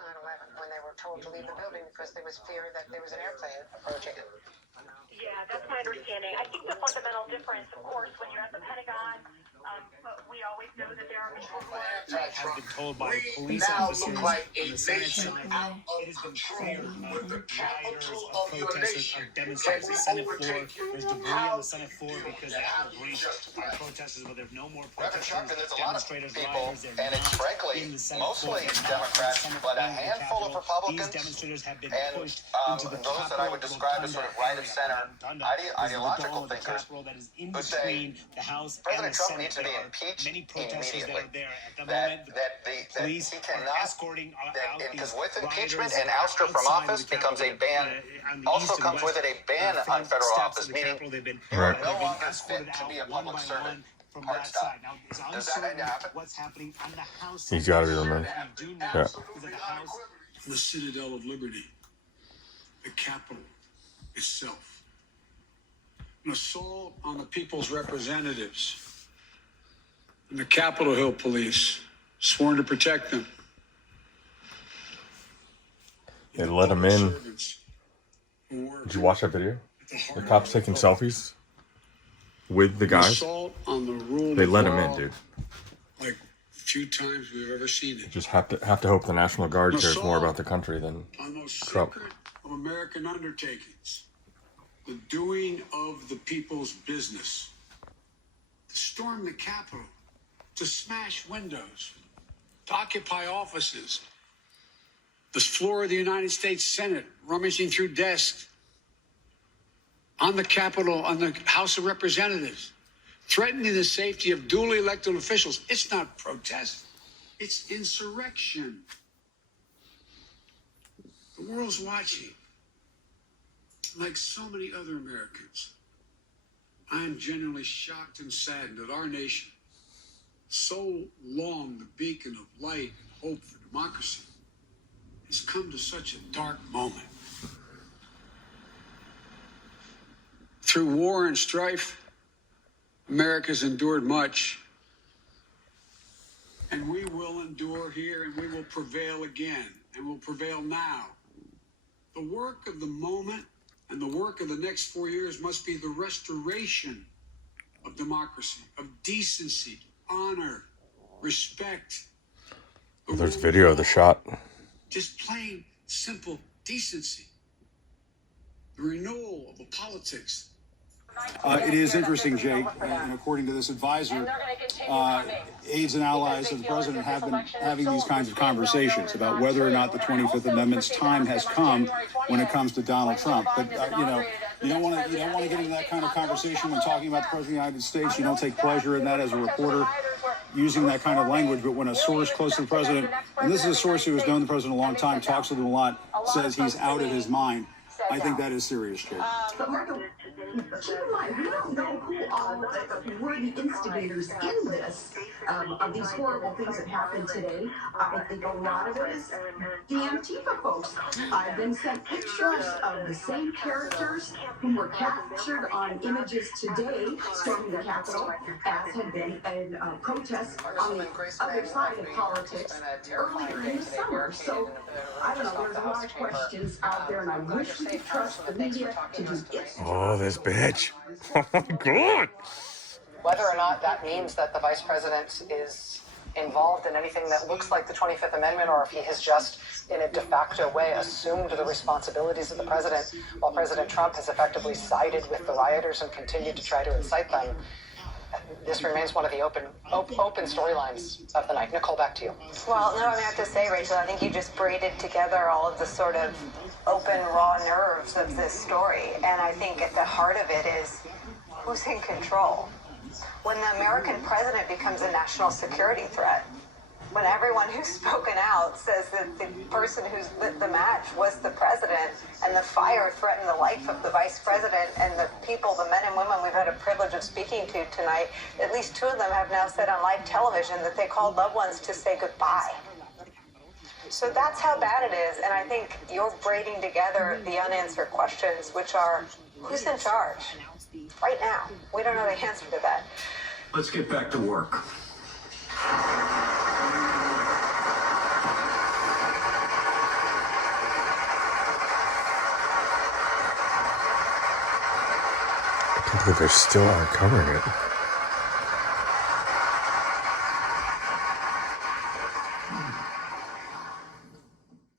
9/11 when they were told to leave the building because there was fear that there was an airplane approaching it. Yeah, that's my understanding. I think the fundamental difference, of course, when you're at the Pentagon, we always know that there are people who have been told by police officers like a on the Senate nation side. out It has been clear with the capital of your protesters nation. are demonstrating the Senate floor. Overtake you. There's debris on the Senate floor because they have agreed by protesters, but there are no more protesters, there's a lot of demonstrators, people, rioters. They're and it's not frankly in the Senate mostly floor. Democrats, but a handful of Republicans. These demonstrators have been And pushed into the those that I would describe as sort of right of center ideological thinkers that is in who say between the House President and the Trump Senate. needs to be There are impeached many protesters that immediately. are there at the That moment. he cannot. Escorting out Because these with impeachment rioters and ouster from outside office of the becomes a Capitol, ban. on the Also east and comes west, with it a ban on front federal steps office, of the meaning Capitol. They've been, Right. they've no been longer escorted fit to be a out one public by servant. one from Hard that stop. side. Now, it's Does that uncertain happen? what's happening on the House. He's got to be removed. What we do know Yeah. is that the House, The Citadel of Liberty, the Capitol itself. An assault on the people's representatives and the Capitol Hill police, sworn to protect them. They let him in. Did you watch that video? The cops taking selfies with the guys. Assault on the rule They of let him law, in, dude. like few times we've ever seen it. Just have to hope the National Guard cares more about the country than On those Trump. sacred of American undertakings, the doing of the people's business, to storm the Capitol, to smash windows, to occupy offices, the floor of the United States Senate, rummaging through desks, on the Capitol, on the House of Representatives, threatening the safety of duly elected officials. It's not protest, it's insurrection. The world's watching. Like so many other Americans, I am genuinely shocked and saddened that our nation, so long the beacon of light and hope for democracy, has come to such a dark moment. Through war and strife, America's endured much, and we will endure here, and we will prevail again, and will prevail now. The work of the moment and the work of the next 4 years must be the restoration of democracy, of decency, honor, respect. There's video of the shot. Just plain, simple decency. The renewal of the politics. It is interesting, Jake, and according to this advisor, aides and allies of the president have been having these kinds of conversations about whether or not the 25th Amendment's time has come when it comes to Donald Trump. But you don't want to get into that kind of conversation when talking about the president of the United States. You don't take pleasure in that as a reporter, using that kind of language. But when a source close to the president, and this is a source who has known the president a long time, talks with him a lot, says he's out of his mind, I think that is serious, Jake. But Michael, keep in mind, we don't know who were the instigators in this, of these horrible things that happened today. I think a lot of it is the Antifa folks. I've been sent pictures of the same characters who were captured on images today storming the Capitol, as had been in protests on the other side of politics earlier in the summer. So, I don't know, there's a lot of questions out there, and I wish we could trust the media to do its job. Oh, this bitch. Oh my God. Whether or not that means that the vice president is involved in anything that looks like the 25th Amendment, or if he has just, in a de facto way, assumed the responsibilities of the president, while President Trump has effectively sided with the rioters and continued to try to incite them, this remains one of the open storylines of the night. Nicole, back to you. Well, no, I have to say, Rachel, I think you just braided together all of the sort of open, raw nerves of this story. And I think at the heart of it is who's in control. When the American president becomes a national security threat, when everyone who's spoken out says that the person who's lit the match was the president, and the fire threatened the life of the vice president, and the people, the men and women we've had a privilege of speaking to tonight, at least two of them have now said on live television that they called loved ones to say goodbye. So that's how bad it is, and I think you're braiding together the unanswered questions, which are, who's in charge? Right now, we don't know the answer to that. Let's get back to work. But they still aren't covering it.